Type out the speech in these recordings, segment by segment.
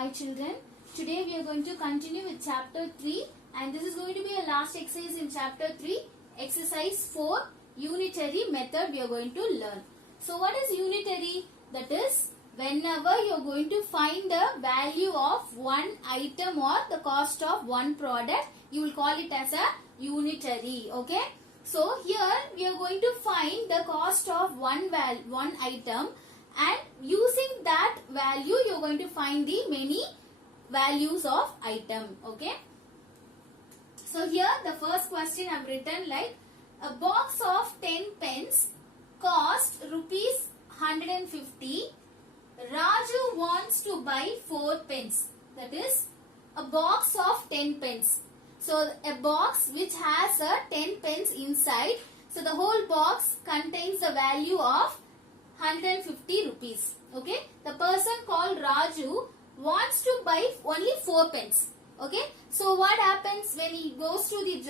Hi children, today we are going to continue with chapter 3 and this is going to be a last exercise in chapter 3, exercise 4, unitary method we are going to learn. So what is unitary? That is whenever you are going to find the value of one item or the cost of one product, you will call it as a unitary. Okay. So here we are going to find the cost of one item, and using that value you are going to find the many values of item. Okay. So here the first question I have written like a box of 10 pens cost rupees 150. Raju wants to buy 4 pens. That is a box of 10 pens. So a box which has a 10 pens inside. So the whole box contains the value of 150 rupees. Okay. The person called Raju wants to buy only 4 pens. Okay. So what happens when he goes to the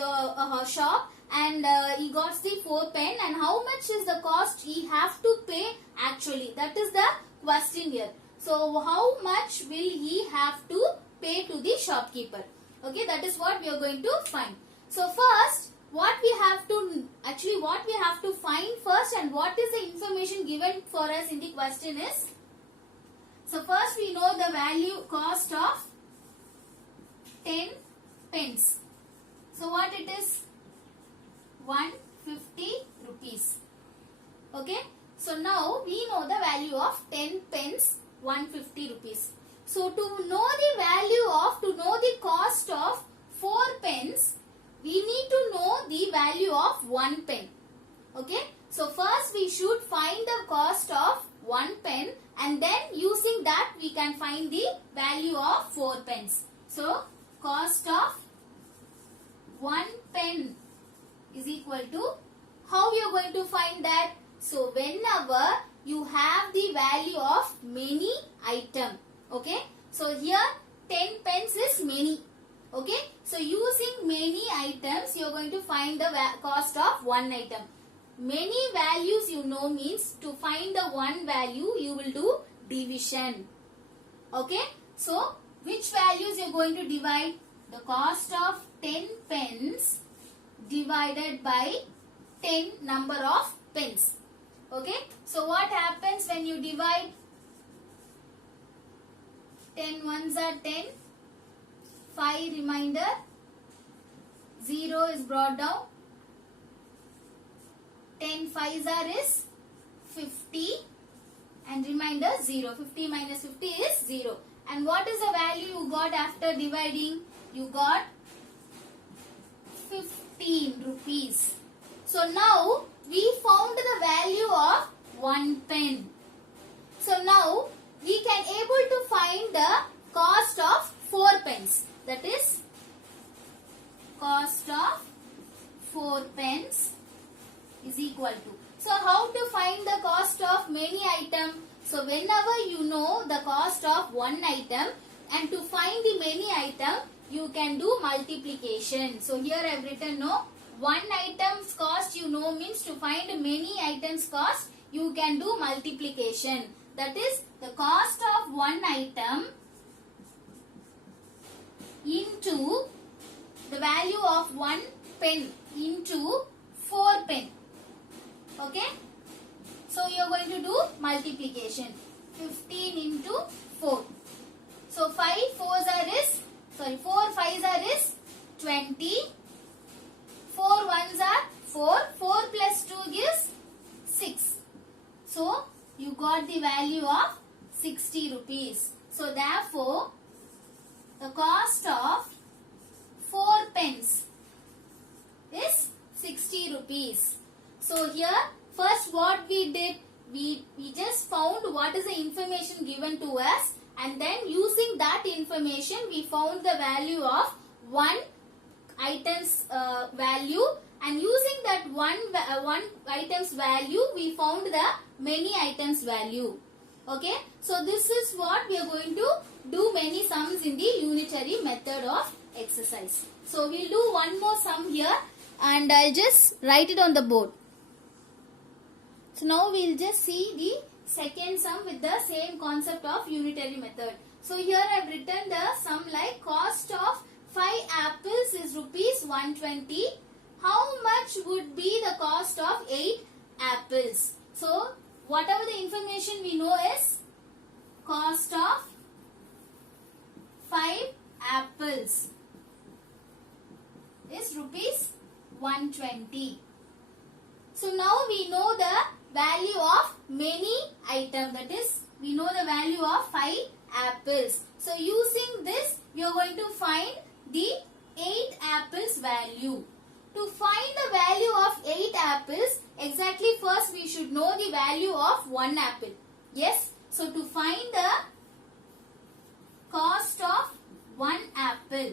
shop and he got the 4 pen, and how much is the cost he have to pay actually? That is the question here. So how much will he have to pay to the shopkeeper? Okay, that is what we are going to find. So first, what we have to find first, and what is the information given for us in the question is, so first we know the value cost of 10 pens. So what it is? 150 rupees. Okay. So now we know the value of 10 pens, 150 rupees. So to know the cost of 4 pens, we need to know the value of 1 pen. Okay. So first we should find the cost of 1 pen, and then using that we can find the value of 4 pens. So cost of 1 pen is equal to, how you are going to find that? So whenever you have the value of many item. Okay. So here 10 pens is many. Okay. So using many items you are going to find the cost of one item. Many values you know means to find the one value you will do division. Okay. So which values you are going to divide? The cost of 10 pens divided by 10 number of pens. Okay. So what happens when you divide? 10 ones are 10. 5 remainder. 0 is brought down. 10 fives are is 50. And remainder 0. 50 minus 50 is 0. And what is the value you got after dividing? You got 15 rupees. So now we found the value of 1 pen. So now we can able to find the cost of 4 pens. That is cost of 4 pens is equal to. So how to find the cost of many item? So whenever you know the cost of one item, and to find the many item you can do multiplication. So here I have written no. One item's cost you know means to find many items cost you can do multiplication. That is the cost of one item into the value of 1 pen into 4 pen. Okay. So you are going to do multiplication. 15 into 4. So 4 fives are is 20. 4 ones are 4. 4 plus 2 gives 6. So you got the value of 60 rupees. So therefore the cost of 4 pens is 60 rupees. So here first what we did, we just found what is the information given to us, and then using that information we found the value of one item's value, and using that one item's value we found the many items value. Okay. So this is what we are going to do many sums in the unitary method of exercise. So we'll do one more sum here, and I'll just write it on the board. So now we'll just see the second sum with the same concept of unitary method. So here I have written the sum like cost of 5 apples is rupees 120. How much would be the cost of 8 apples? So whatever the information we know is cost of 5 apples is rupees 120. So now we know the value of many items, that is we know the value of 5 apples. So using this we are going to find the 8 apples value. To find the value of 8 apples, exactly first we should know the value of 1 apple. Yes, so to find the cost of 1 apple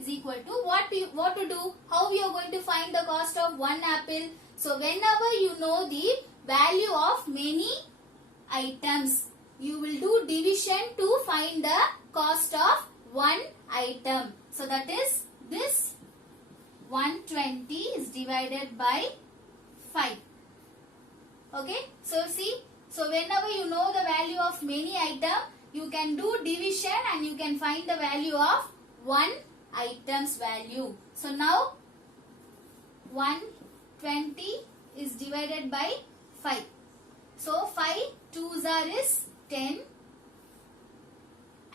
is equal to what to do? How we are going to find the cost of 1 apple? So whenever you know the value of many items, you will do division to find the cost of 1 item. So that is this 120 is divided by 5. Okay, so see, so whenever you know the value of many item, you can do division and you can find the value of 1 item's value. So now 120 is divided by 5. So 5 2s are is 10,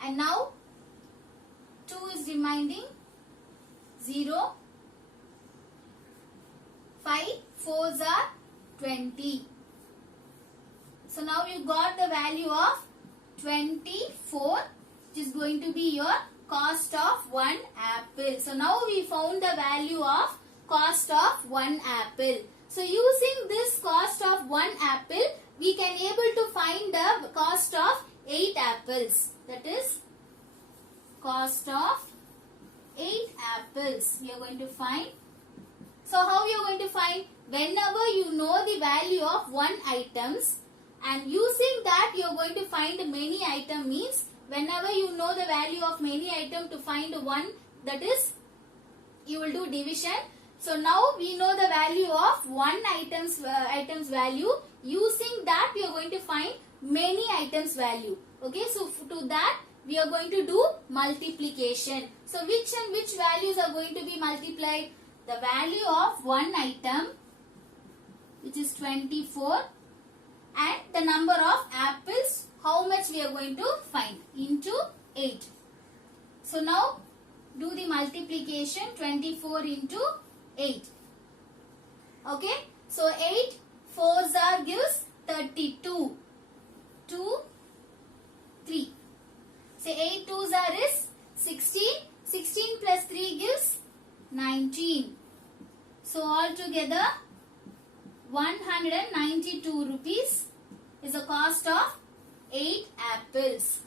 and now 2 is remaining 0. 5 4s are 20. So now you got the value of 24, which is going to be your cost of 1 apple. So now we found the value of cost of 1 apple. So using this cost of 1 apple, we can able to find the cost of 8 apples. That is cost of 8 apples we are going to find. So how you are going to find? Whenever you know the value of 1 items, and using that you are going to find many item, means whenever you know the value of many item to find one, that is you will do division. So now we know the value of 1 items value. Using that we are going to find many items value. Okay, so to that we are going to do multiplication. So which and which values are going to be multiplied? The value of 1 item, which is 24, and the number of apples, how much we are going to find, into 8. So now do the multiplication, 24 into 8. Okay, so 8 4s are gives 32. 2 3. Say 8 2s are is 16. 16 plus 3 gives 19. So altogether 192 rupees is the cost of 8 apples.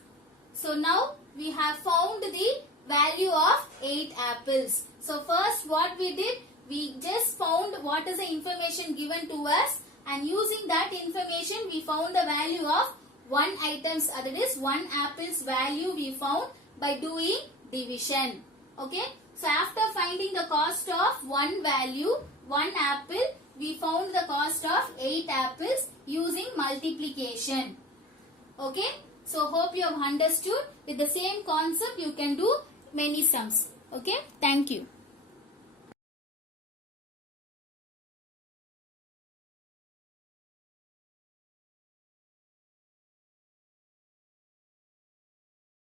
So now we have found the value of 8 apples. So first what we did, we just found what is the information given to us, and using that information we found the value of 1 items, that is 1 apple's value we found by doing division. Okay, so after finding the cost of 1 value, 1 apple, we found the cost of 8 apples using multiplication. Okay, so hope you have understood. With the same concept you can do many sums. Okay, thank you.